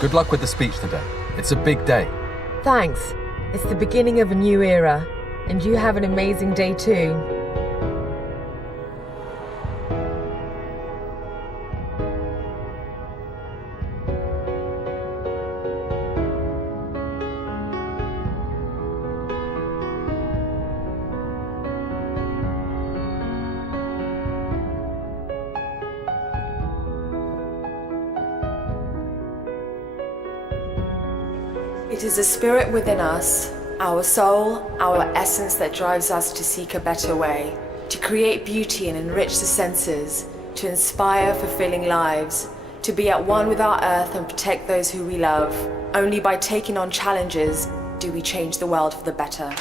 Good luck with the speech today. It's a big day. Thanks. It's the beginning of a new era, and you have an amazing day too. It is the spirit within us, our soul, our essence that drives us to seek a better way, to create beauty and enrich the senses, to inspire fulfilling lives, to be at one with our earth and protect those who we love. Only by taking on challenges do we change the world for the better.